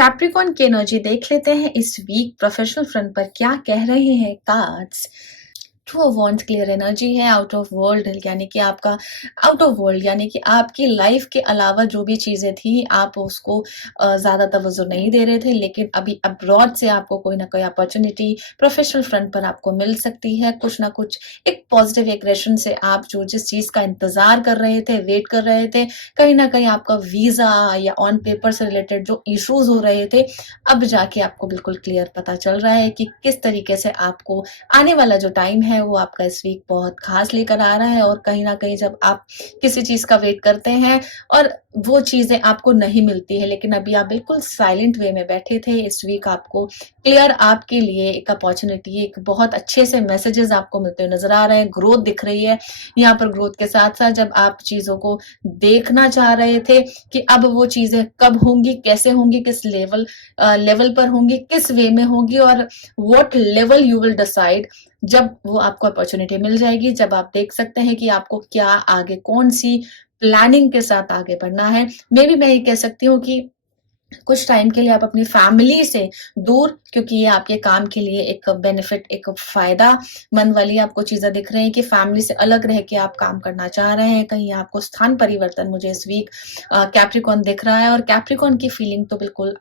Capricorn की energy देख लेते हैं इस वीक प्रोफेशनल फ्रंट पर क्या कह रहे हैं cards. Two of wands clear energy है। आउट ऑफ वर्ल्ड यानी कि आपका आउट ऑफ वर्ल्ड यानी कि आपकी लाइफ के अलावा जो भी चीजें थी आप उसको ज्यादा तवज्जो नहीं दे रहे थे, लेकिन अभी अब्रॉड से आपको कोई ना कोई अपॉर्चुनिटी प्रोफेशनल फ्रंट पर आपको मिल सकती है। कुछ ना कुछ एक पॉजिटिव एग्रेशन से आप जो जिस चीज का इंतजार कर रहे थे, वेट कर रहे थे, कहीं ना कहीं आपका वीजा या ऑन पेपर से रिलेटेड जो इश्यूज हो रहे थे, अब जाके आपको बिल्कुल क्लियर पता चल रहा है कि किस तरीके से आपको आने वाला जो टाइम है वो आपका इस वीक बहुत खास लेकर आ रहा है। और कहीं ना कहीं जब आप किसी चीज का वेट करते हैं और वो चीजें आपको नहीं मिलती है, लेकिन अभी आप बिल्कुल साइलेंट वे में बैठे थे, इस वीक आपको क्लियर आपके लिए एक अपॉर्चुनिटी, एक बहुत अच्छे से मैसेजेस आपको मिलते हुए नजर आ रहे हैं। ग्रोथ दिख रही है यहाँ पर। ग्रोथ के साथ साथ जब आप चीजों को देखना चाह रहे थे कि अब वो चीजें कब होंगी, कैसे होंगी, किस लेवल पर होंगी, किस वे में होंगी और what level you will decide, जब वो आपको अपॉर्चुनिटी मिल जाएगी, जब आप देख सकते हैं कि आपको क्या आगे कौन सी प्लानिंग के साथ आगे बढ़ना है। मे बी मैं ये कह सकती हूँ कि कुछ टाइम के लिए आप अपनी फैमिली से दूर, क्योंकि ये आपके काम के लिए एक बेनिफिट, एक फायदा मंद वाली आपको चीजें दिख रही हैं कि फैमिली से अलग रह के आप काम करना चाह रहे हैं। कहीं आपको स्थान परिवर्तन मुझे इस वीक कैप्रिकॉन दिख रहा है। और कैप्रिकॉन की फीलिंग तो बिल्कुल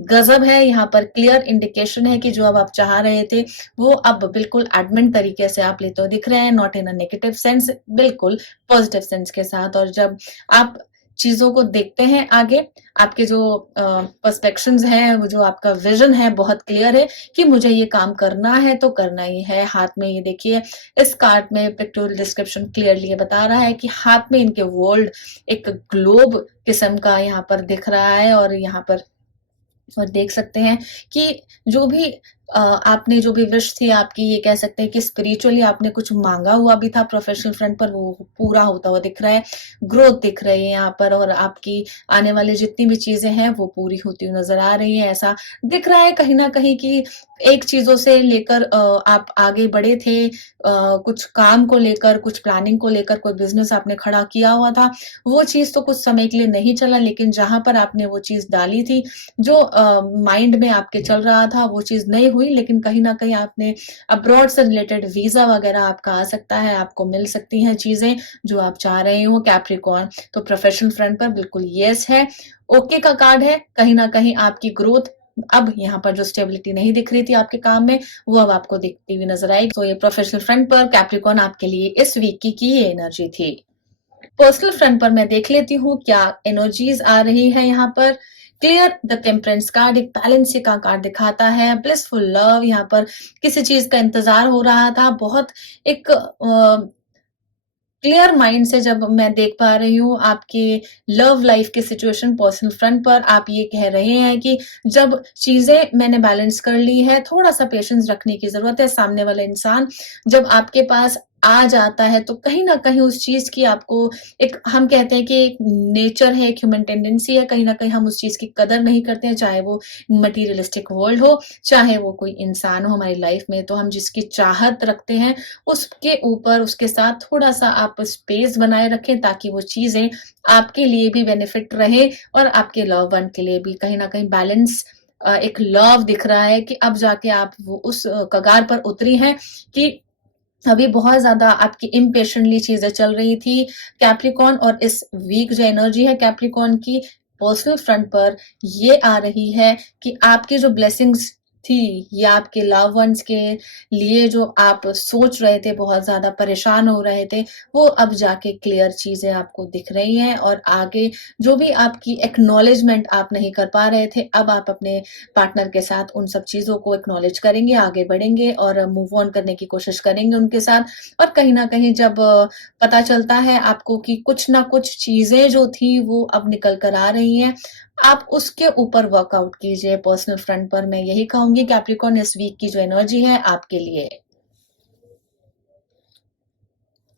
गजब है। यहाँ पर क्लियर इंडिकेशन है कि जो अब आप चाह रहे थे वो अब बिल्कुल एडमेंट तरीके से आप लेते हुए दिख रहे हैं, not in a negative sense, बिल्कुल पॉजिटिव सेंस के साथ। और जब आप चीजों को देखते हैं आगे, आपके जो पर्सपेक्शंस हैं, वो जो आपका विजन है बहुत क्लियर है कि मुझे ये काम करना है तो करना ही है। हाथ में ये देखिए, इस कार्ड में पिक्टोरियल डिस्क्रिप्शन क्लियरली बता रहा है कि हाथ में इनके वर्ल्ड एक ग्लोब किस्म का यहाँ पर दिख रहा है। और यहाँ पर और देख सकते हैं कि जो भी आपने जो भी विश थी आपकी, ये कह सकते हैं कि स्पिरिचुअली आपने कुछ मांगा हुआ भी था प्रोफेशनल फ्रंट पर, वो पूरा होता हुआ दिख रहा है। ग्रोथ दिख रही है यहाँ पर और आपकी आने वाली जितनी भी चीजें हैं वो पूरी होती हुई नजर आ रही है। ऐसा दिख रहा है कहीं ना कहीं कि एक चीजों से लेकर आप आगे बढ़े थे, कुछ काम को लेकर, कुछ प्लानिंग को लेकर, कोई बिजनेस आपने खड़ा किया हुआ था, वो चीज तो कुछ समय के लिए नहीं चला, लेकिन जहां पर आपने वो चीज डाली थी, जो माइंड में आपके चल रहा था, वो चीज नहीं हुई, लेकिन कहीं ना कहीं आपने अब्रॉड से रिलेटेड वीजा वगैरह आपका आ सकता है, आपको मिल सकती हैं चीजें जो आप चाह रहे हो कैप्रिकॉर्न। तो प्रोफेशनल फ्रंट पर बिल्कुल यस है, ओके का कार्ड है। कहीं ना कहीं आपकी ग्रोथ, अब यहाँ पर जो स्टेबिलिटी नहीं दिख रही थी आपके काम में, वो अब आपको दिखती हुई नजर आएगी। तो ये प्रोफेशनल फ्रंट पर कैप्रिकॉर्न आपके लिए इस वीक की ये एनर्जी थी। पर्सनल फ्रंट पर मैं देख लेती हूँ क्या एनर्जीज आ रही है यहाँ पर। क्लियर द टेम्परेंस कार्ड एक बैलेंस का कार्ड दिखाता है। ब्लिसफुल लव, यहाँ पर किसी चीज का इंतजार हो रहा था, बहुत एक क्लियर माइंड से जब मैं देख पा रही हूँ आपके लव लाइफ की सिचुएशन पर्सनल फ्रंट पर, आप ये कह रहे हैं कि जब चीजें मैंने बैलेंस कर ली है, थोड़ा सा पेशेंस रखने की जरूरत है। सामने वाला इंसान जब आपके पास आ जाता है तो कहीं ना कहीं उस चीज की आपको एक, हम कहते हैं कि एक नेचर है, एक ह्यूमन टेंडेंसी है, कहीं ना कहीं हम उस चीज की कदर नहीं करते हैं, चाहे वो मटीरियलिस्टिक वर्ल्ड हो, चाहे वो कोई इंसान हो हमारी लाइफ में। तो हम जिसकी चाहत रखते हैं उसके ऊपर, उसके साथ थोड़ा सा आप स्पेस बनाए रखें, ताकि वो चीजें आपके लिए भी बेनिफिट रहे और आपके लव वन के लिए भी। कहीं ना कहीं बैलेंस, एक लव दिख रहा है कि अब जाके आप वो उस कगार पर उतरी हैं कि अभी बहुत ज्यादा आपकी इम्पेशेंटली चीजें चल रही थी कैप्रिकॉन। और इस वीक जो एनर्जी है कैप्रिकॉन की पर्सनल फ्रंट पर, ये आ रही है कि आपकी जो ब्लेसिंग्स थी या आपके लव वंस के लिए जो आप सोच रहे थे, बहुत ज्यादा परेशान हो रहे थे, वो अब जाके क्लियर चीजें आपको दिख रही हैं। और आगे जो भी आपकी एक्नॉलेजमेंट आप नहीं कर पा रहे थे, अब आप अपने पार्टनर के साथ उन सब चीजों को एक्नॉलेज करेंगे, आगे बढ़ेंगे और मूव ऑन करने की कोशिश करेंगे उनके साथ। और कहीं ना कहीं जब पता चलता है आपको कि कुछ ना कुछ चीजें जो थी वो अब निकल कर आ रही हैं, आप उसके ऊपर वर्कआउट कीजिए। पर्सनल फ्रंट पर मैं यही कहूंगी कैप्रिकॉर्न, इस वीक की जो एनर्जी है आपके लिए।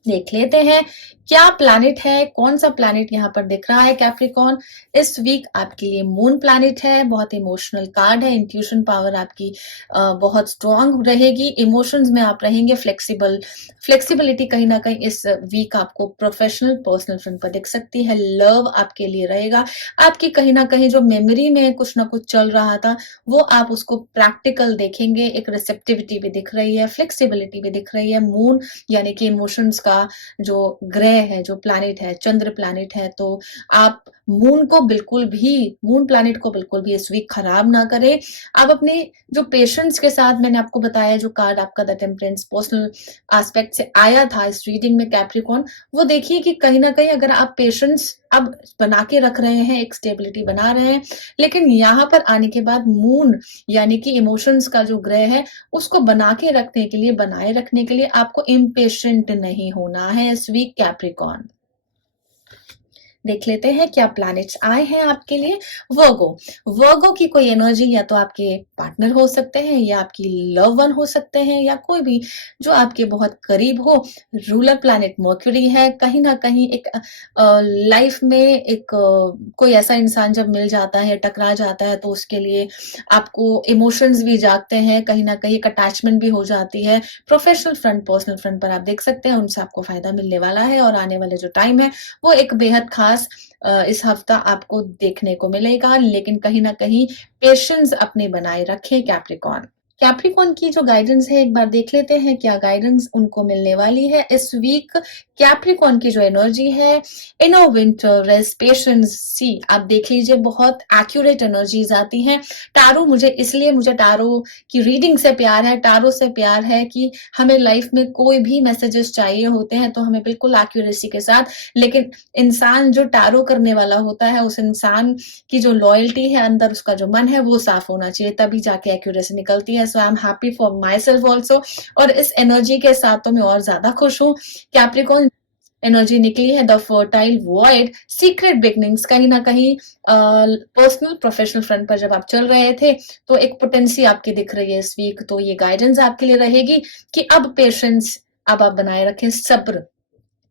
देख लेते हैं क्या प्लैनेट है, कौन सा प्लैनेट यहाँ पर दिख रहा है कैप्रिकॉर्न। इस वीक आपके लिए मून प्लैनेट है, बहुत इमोशनल कार्ड है, इंट्यूशन पावर आपकी बहुत स्ट्रांग रहेगी, इमोशंस में आप रहेंगे फ्लेक्सिबल। फ्लेक्सिबिलिटी कहीं ना कहीं इस वीक आपको प्रोफेशनल पर्सनल फ्रंट पर दिख सकती है। लव आपके लिए रहेगा, आपकी कहीं ना कहीं जो मेमोरी में कुछ ना कुछ चल रहा था वो आप उसको प्रैक्टिकल देखेंगे। एक रिसेप्टिविटी भी दिख रही है, फ्लेक्सिबिलिटी भी दिख रही है। मून यानी कि इमोशंस का जो ग्रह है, जो प्लैनेट है, चंद्र प्लैनेट है, तो आप मून प्लैनेट को बिल्कुल भी इस वीक खराब ना करें। आप अपने जो पेशेंस के साथ, मैंने आपको बताया जो कार्ड आपका द टेम्परेंस पर्सनल एस्पेक्ट से आया था इस रीडिंग में कैप्रिकॉर्न, वो देखिए कि कहीं ना कहीं अगर आप पेशेंस अब बना के रख रहे हैं, एक स्टेबिलिटी बना रहे हैं, लेकिन यहाँ पर आने के बाद मून यानी कि इमोशंस का जो ग्रह है उसको बनाए रखने के लिए आपको इम्पेशेंट नहीं होना है इस वीक कैप्रिकॉर्न। देख लेते हैं क्या प्लैनेट्स आए हैं आपके लिए। वर्गो, वर्गो की कोई एनर्जी या तो आपके पार्टनर हो सकते हैं या आपकी लव वन हो सकते हैं या कोई भी जो आपके बहुत करीब हो। रूलर प्लैनेट मर्क्यूरी है। कहीं ना कहीं एक लाइफ में एक कोई ऐसा इंसान जब मिल जाता है, टकरा जाता है, तो उसके लिए आपको इमोशंस भी जागते हैं, कहीं ना कहीं एक अटैचमेंट भी हो जाती है। प्रोफेशनल फ्रंट, पर्सनल फ्रंट पर आप देख सकते हैं उनसे आपको फायदा मिलने वाला है और आने वाले जो टाइम है वो एक बेहद खास इस हफ्ता आपको देखने को मिलेगा। लेकिन कहीं ना कहीं पेशेंस अपने बनाए रखें कैप्रिकॉर्न। कैप्रिकॉर्न की जो गाइडेंस है एक बार देख लेते हैं क्या गाइडेंस उनको मिलने वाली है इस वीक। कैप्रिकॉर्न की जो एनर्जी है, इनर विंटर, रेस्ट, पेशेंस, सी, आप देख लीजिए बहुत एक्यूरेट एनर्जीज आती हैं। टारो, मुझे टारो की रीडिंग से प्यार है, टारो से प्यार है कि हमें लाइफ में कोई भी मैसेजेस चाहिए होते हैं तो हमें बिल्कुल एक्यूरेसी के साथ, लेकिन इंसान जो टारो करने वाला होता है उस इंसान की जो लॉयल्टी है अंदर, उसका जो मन है वो साफ होना चाहिए, तभी जाके एक्यूरेसी निकलती है। So I am happy for myself also, और इस एनर्जी के साथ तो मैं और ज्यादा खुश हूँ। कैप्रिकॉर्न एनर्जी निकली है the fertile void, secret beginnings. कहीं ना कहीं पर्सनल प्रोफेशनल फ्रंट पर जब आप चल रहे थे तो एक पोटेंसी आपकी दिख रही है इस वीक, तो ये गाइडेंस आपके लिए रहेगी कि अब पेशेंस अब आप बनाए रखें, सब्र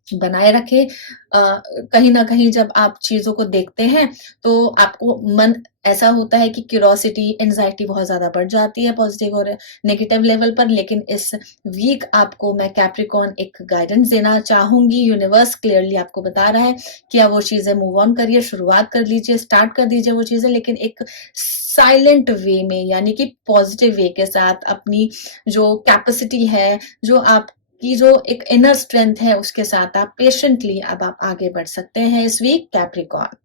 बनाए रखें। कहीं ना कहीं जब आप चीजों को देखते हैं तो आपको मन ऐसा होता है कि क्यूरोसिटी, एंजाइटी बहुत ज्यादा बढ़ जाती है पॉजिटिव और नेगेटिव लेवल पर। लेकिन इस वीक आपको मैं कैप्रिकॉर्न एक गाइडेंस देना चाहूंगी। यूनिवर्स क्लियरली आपको बता रहा है कि आप वो चीजें मूव ऑन करिए, शुरुआत कर लीजिए, स्टार्ट कर दीजिए वो चीजें, लेकिन एक साइलेंट वे में, यानी कि पॉजिटिव वे के साथ। अपनी जो कैपेसिटी है, जो आप की जो एक इनर स्ट्रेंथ है, उसके साथ आप पेशेंटली अब आप आगे बढ़ सकते हैं इस वीक कैप्रिकॉर्न।